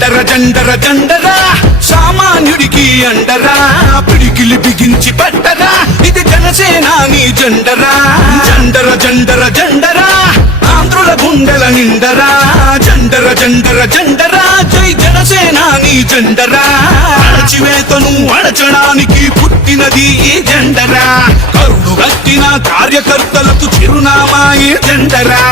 జండర జండర జండరా సామాన్యుడికి అండరా పిడికిలి బిగించి పట్టరా ఇది జనసేనాని జెండరా జండర జండర జండరా ఆంధ్రుల గుండెల నిండరా జండర జండర జండరా జై జనసేనాని జెండరా అణచివేతను అణచడానికి పుట్టినది ఈ జెండరా కరుడు గట్టిన కార్యకర్తలకు చిరునామా ఈ జెండరా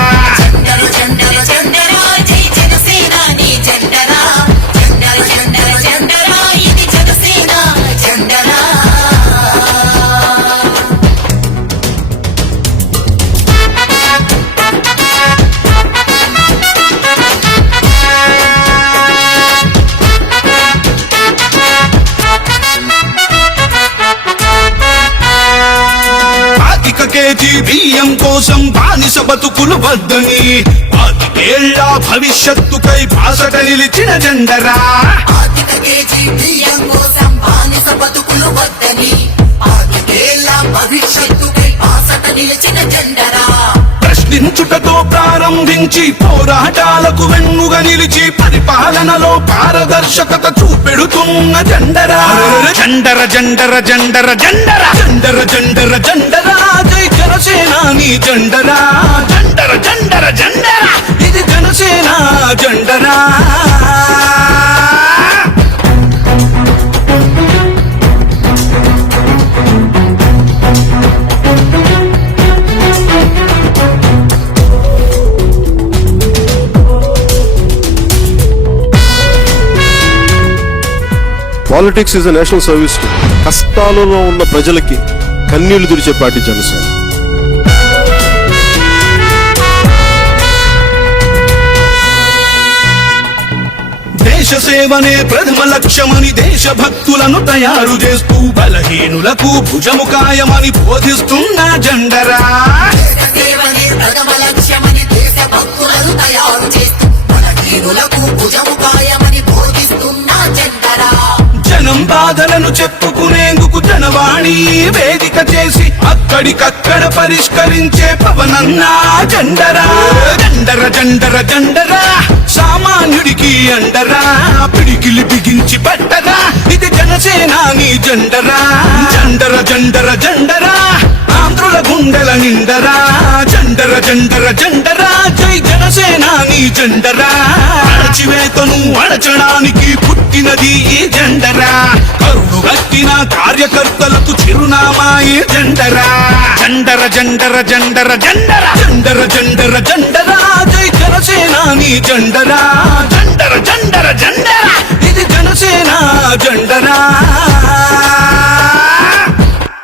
కేజీ బియ్యం కోసం బానిస బతుకులు వద్దని 5 భవిష్యత్తుకై బాసట నిలిచిన జెండరా ప్రశ్నించుటతో ప్రారంభించి పోరాటాలకు వెన్నుగా నిలిచి పరిపాలనలో పారదర్శకత చూపెడుతున్న జెండరా జండర జండర జండర జండర జండర జండర జండరా జై జనసేనాని జెండరా జండర జండర జండర ఇది జనసేన జెండరా politics is a national service. కష్టాలలో ఉన్న ప్రజలకి కన్నీళ్లు తుడిచే పార్టీ జనసేన. దేశ సేవనే ప్రథమ లక్ష్యమని దేశభక్తులను తయారు చేస్తూ బలహీనులకు భుజముకాయమని బోధిస్తున్న జెండరా జనం బాధలను చెప్పుకునేందుకు జనవాణి వేదిక చేసి అక్కడికక్కడ పరిష్కరించే పవనన్నా జెండరా జండర జండర జండరా సామాన్యుడికి అండరా పిడికిలి బిగించి పట్టరా ఇది జనసేనాని జెండరా జండర జండర జండరా ఆంధ్రుల గుండెల నిండరా జండర జండర జండరా జై జనసేనాని జెండరా అణచివేతను అణచడానికి పుట్టినది ఈ జెండరా కరుడు గట్టిన కార్యకర్తలకు చిరునామా ఈ జెండరా జండర జండర జండర జండర జండర జండర జండరా జై జనసేనాని జెండరా జండర జండర జండర ఇది జనసేన జెండరా